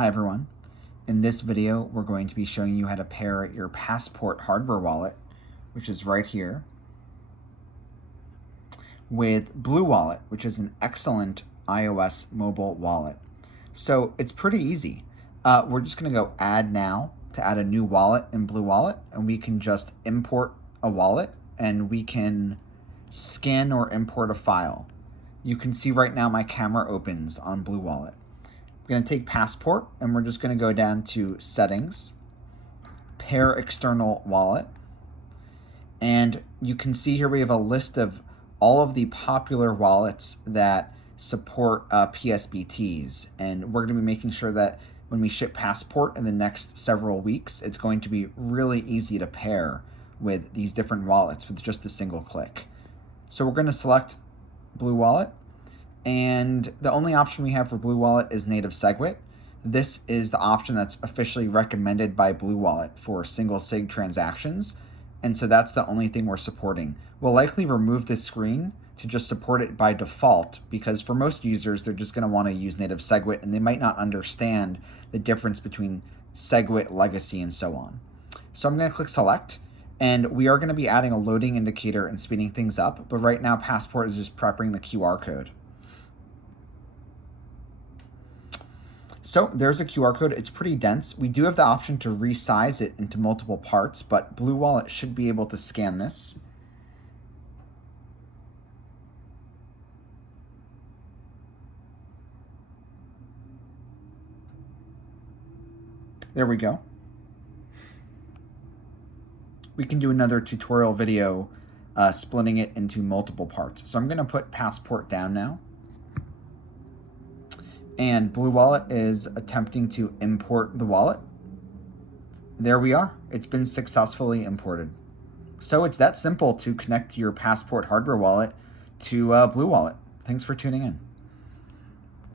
Hi everyone. In this video, we're going to be showing you how to pair your Passport hardware wallet, which is right here, with BlueWallet, which is an excellent iOS mobile wallet. So it's pretty easy. We're just going to go Add Now to add a new wallet in BlueWallet, and we can just import a wallet, and we can scan or import a file. You can see right now my camera opens on BlueWallet. We're going to take Passport, and we're just going to go down to Settings, Pair External Wallet, and you can see here we have a list of all of the popular wallets that support PSBTs, and we're going to be making sure that when we ship Passport in the next several weeks, it's going to be really easy to pair with these different wallets with just a single click. So we're going to select BlueWallet, and the only option we have for BlueWallet is native SegWit. This is the option that's officially recommended by BlueWallet for single sig transactions, and so that's the only thing we're supporting. We'll likely remove this screen to just support it by default, because for most users, they're just going to want to use native SegWit, and they might not understand the difference between SegWit, legacy, and so on. So I'm going to click Select, and we are going to be adding a loading indicator and speeding things up, but right now Passport is just prepping the QR code. So there's a QR code. It's pretty dense. We do have the option to resize it into multiple parts, but BlueWallet should be able to scan this. There we go. We can do another tutorial video splitting it into multiple parts. So I'm going to put Passport down now. And BlueWallet is attempting to import the wallet. There we are. It's been successfully imported. So it's that simple to connect your Passport hardware wallet to BlueWallet. Thanks for tuning in.